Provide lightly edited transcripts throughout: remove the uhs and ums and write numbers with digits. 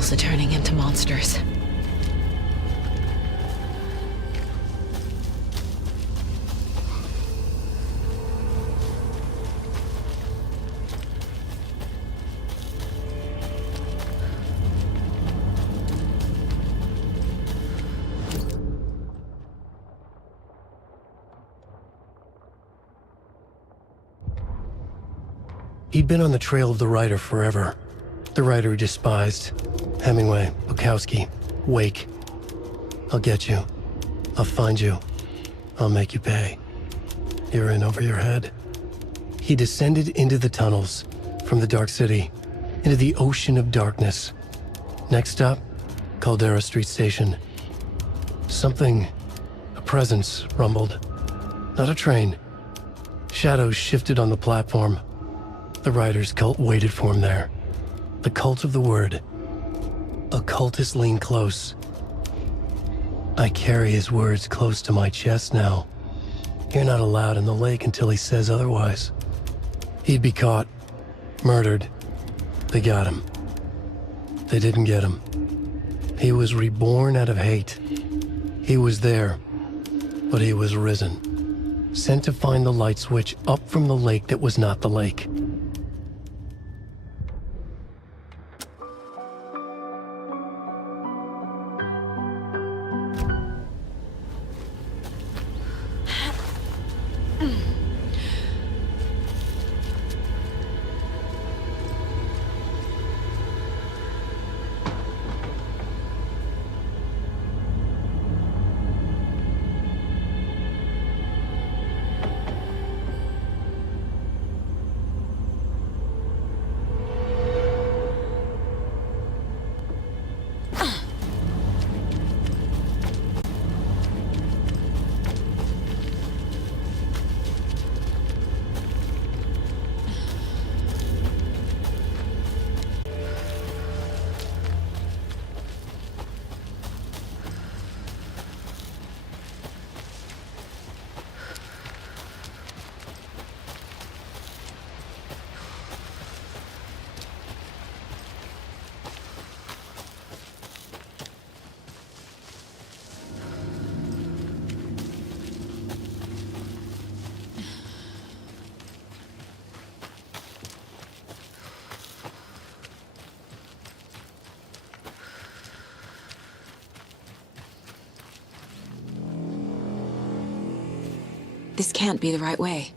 also turning into monsters. He'd been on the trail of the writer forever. The writer he despised. Hemingway, Bukowski, Wake. I'll get you. I'll find you. I'll make you pay. You're in over your head. He descended into the tunnels, from the Dark City, into the ocean of darkness. Next stop, Caldera Street Station. Something, a presence, rumbled. Not a train. Shadows shifted on the platform. The writer's cult waited for him there. The cult of the word. Occultists lean close. I carry his words close to my chest now. You're not allowed in the lake until he says otherwise. He'd be caught, murdered. They got him. They didn't get him. He was reborn out of hate. He was there, but he was risen. Sent to find the light switch up from the lake that was not the lake. This can't be the right way.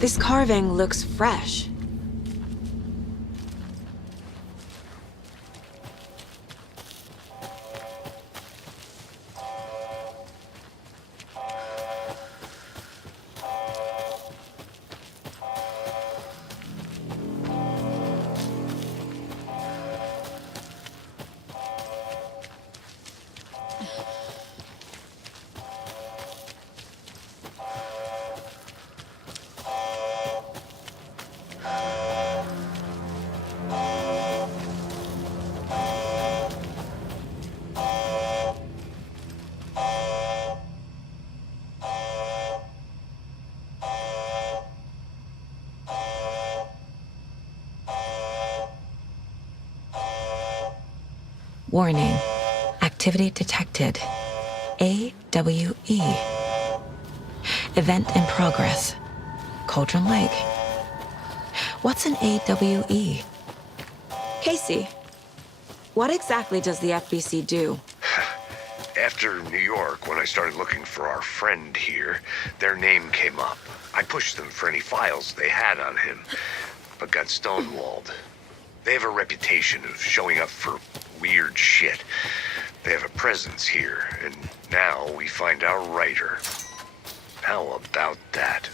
This carving looks fresh. Warning. Activity detected. AWE. Event in progress. Cauldron Lake. What's an AWE? Casey, what exactly does the FBC do? After New York, when I started looking for our friend here, their name came up. I pushed them for any files they had on him, but got stonewalled. They have a reputation of showing up for weird shit. They have a presence here, and now we find our writer. How about that?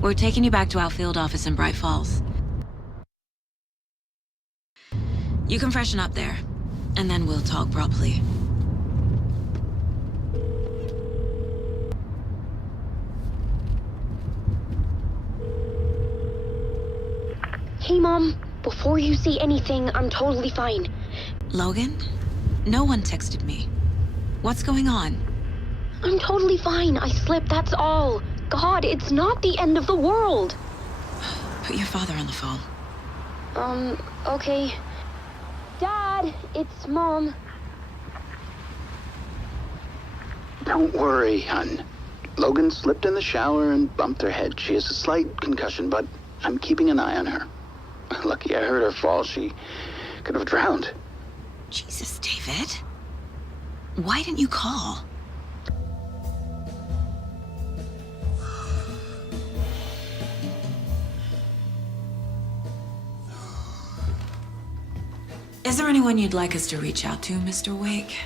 We're taking you back to our field office in Bright Falls. You can freshen up there, and then we'll talk properly. Hey, Mom. Before you say anything, I'm totally fine. Logan? No one texted me. What's going on? I'm totally fine. I slipped, that's all. God, it's not the end of the world. Put your father on the phone. Okay. Dad, it's Mom. Don't worry, hon. Logan slipped in the shower and bumped her head. She has a slight concussion, but I'm keeping an eye on her. Lucky I heard her fall. She could have drowned. Jesus, David. Why didn't you call? Is there anyone you'd like us to reach out to, Mr. Wake?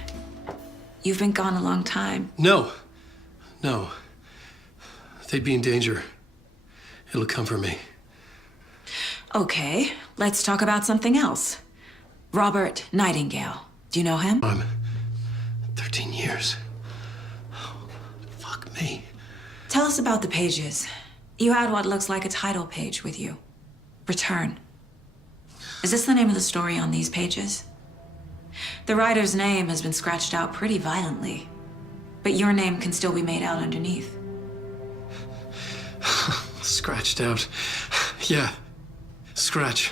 You've been gone a long time. No. They'd be in danger. It'll come for me. Okay, let's talk about something else. Robert Nightingale. Do you know him? 13 years. Oh, fuck me. Tell us about the pages. You had what looks like a title page with you. Return. Is this the name of the story on these pages? The writer's name has been scratched out pretty violently, but your name can still be made out underneath. Scratched out. Yeah. Scratch.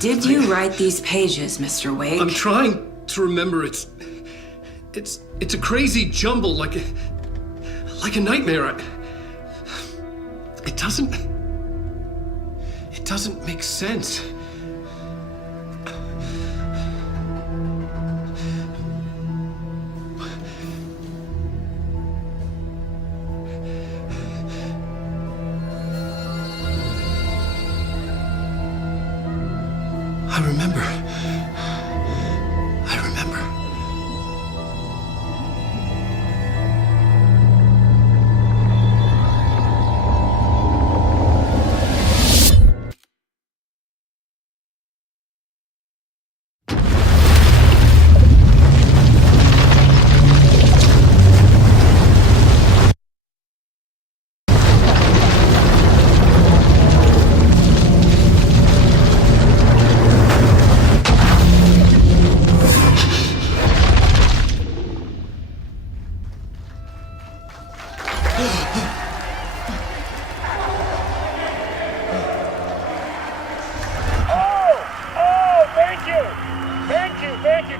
Did you write these pages, Mr. Wake? I'm trying to remember. It's a crazy jumble, like a nightmare. It doesn't make sense. I remember.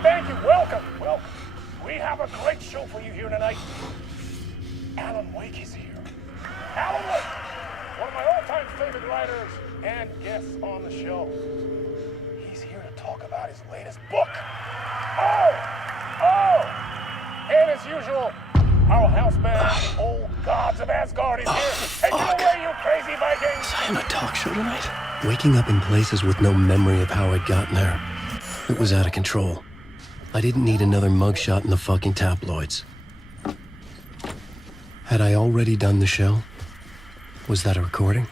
Thank you. Welcome. We have a great show for you here tonight. Alan Wake is here. Alan Wake, one of my all-time favorite writers and guests on the show. He's here to talk about his latest book. And as usual, our house band, the old gods of Asgard, is here. Take it away, you crazy Vikings! Was I on a talk show tonight? Waking up in places with no memory of how I'd gotten there. It was out of control. I didn't need another mugshot in the fucking tabloids. Had I already done the show? Was that a recording?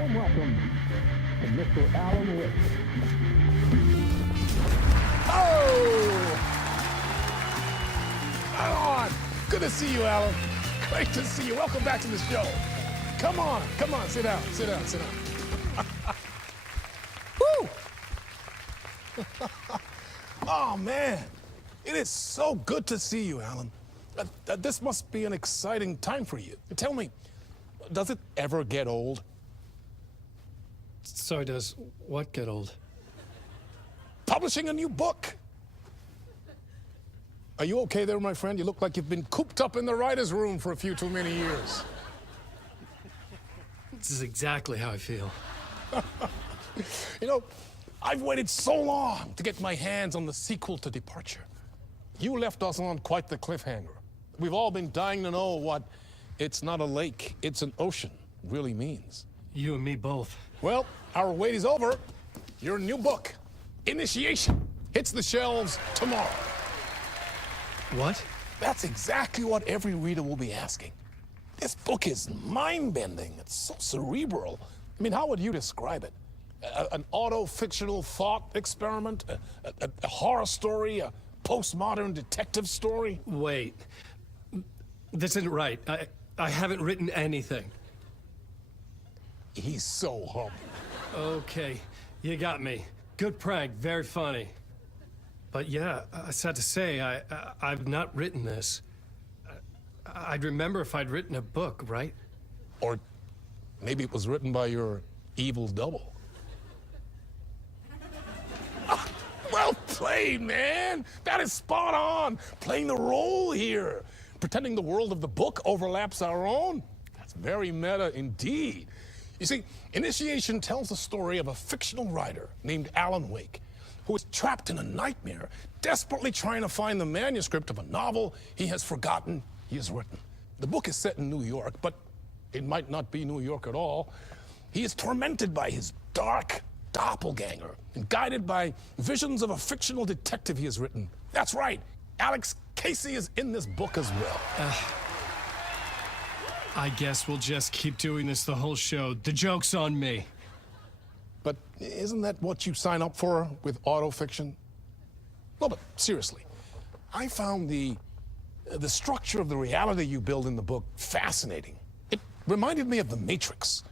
warm welcome to Mr. Alan Wake. Oh! Alan! Good to see you, Alan. Great to see you. Welcome back to the show. Come on, sit down. Woo! Oh, man. It is so good to see you, Alan. This must be an exciting time for you. Tell me, does it ever get old? Sorry, does what get old? Publishing a new book. Are you okay there, my friend? You look like you've been cooped up in the writer's room for a few too many years. This is exactly how I feel. You know, I've waited so long to get my hands on the sequel to Departure. You left us on quite the cliffhanger. We've all been dying to know what "it's not a lake, it's an ocean" really means. You and me both. Well, our wait is over. Your new book, Initiation, hits the shelves tomorrow. What? That's exactly what every reader will be asking. This book is mind-bending. It's so cerebral. I mean, how would you describe it? An auto-fictional thought experiment? A horror story? A postmodern detective story? Wait. This isn't right. I haven't written anything. He's so humble. Okay, you got me. Good prank, very funny. But yeah, sad to say, I've not written this. I'd remember if I'd written a book, right? Or maybe it was written by your evil double. Well played, man. That is spot on. Playing the role here. Pretending the world of the book overlaps our own. That's very meta indeed. You see, Initiation tells the story of a fictional writer named Alan Wake, who is trapped in a nightmare, desperately trying to find the manuscript of a novel he has forgotten he has written. The book is set in New York, but it might not be New York at all. He is tormented by his dark doppelganger and guided by visions of a fictional detective he has written. That's right, Alex Casey is in this book as well. I guess we'll just keep doing this the whole show. The joke's on me. But isn't that what you sign up for with autofiction? No, but seriously, I found the structure of the reality you build in the book fascinating. It reminded me of The Matrix.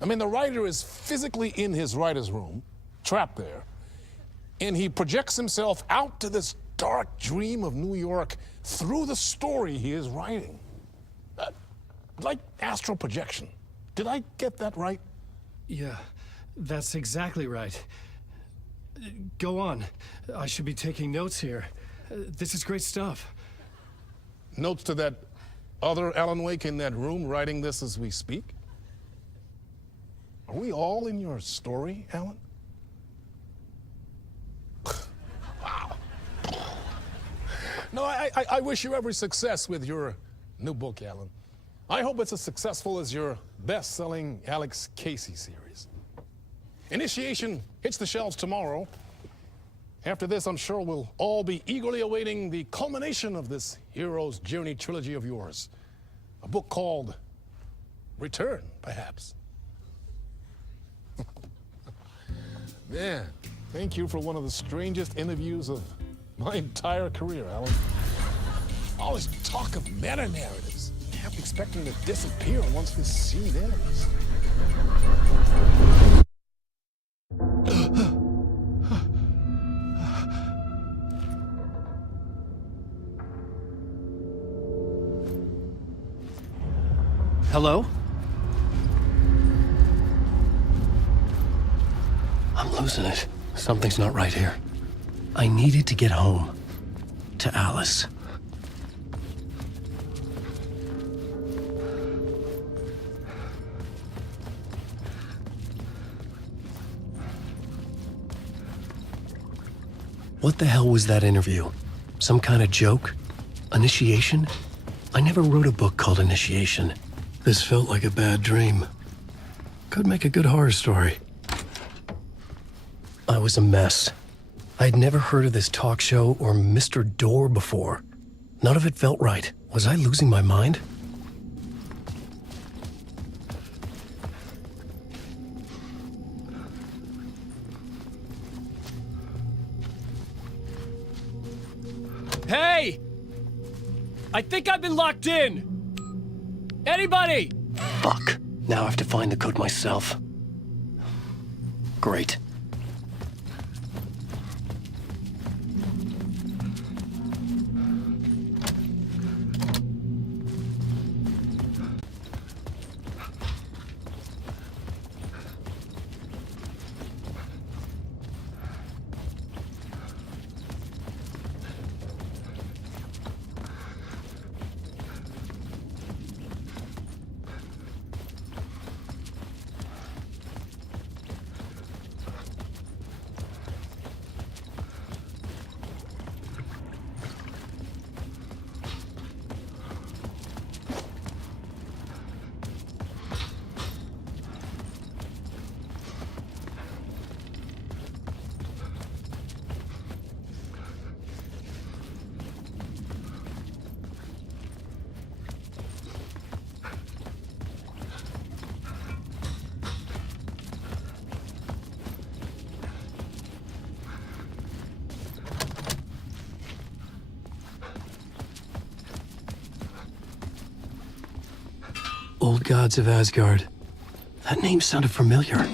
I mean, the writer is physically in his writer's room, trapped there, and he projects himself out to this dark dream of New York through the story he is writing. Like astral projection. Did I get that right? Yeah, that's exactly right. Go on. I should be taking notes here. This is great stuff. Notes to that other Alan Wake in that room writing this as we speak? Are we all in your story, Alan? Wow. No, I wish you every success with your new book, Alan. I hope it's as successful as your best-selling Alex Casey series. Initiation hits the shelves tomorrow. After this, I'm sure we'll all be eagerly awaiting the culmination of this hero's journey trilogy of yours. A book called Return, perhaps. Man, thank you for one of the strangest interviews of my entire career, Alan. All this talk of meta-narratives. Half expecting to disappear once this scene ends. Hello? I'm losing it. Something's not right here. I needed to get home. To Alice. What the hell was that interview? Some kind of joke? Initiation? I never wrote a book called Initiation. This felt like a bad dream. Could make a good horror story. I was a mess. I'd never heard of this talk show or Mr. Door before. None of it felt right. Was I losing my mind? Hey! I think I've been locked in! Anybody? Fuck. Now I have to find the code myself. Great. Old Gods of Asgard. That name sounded familiar.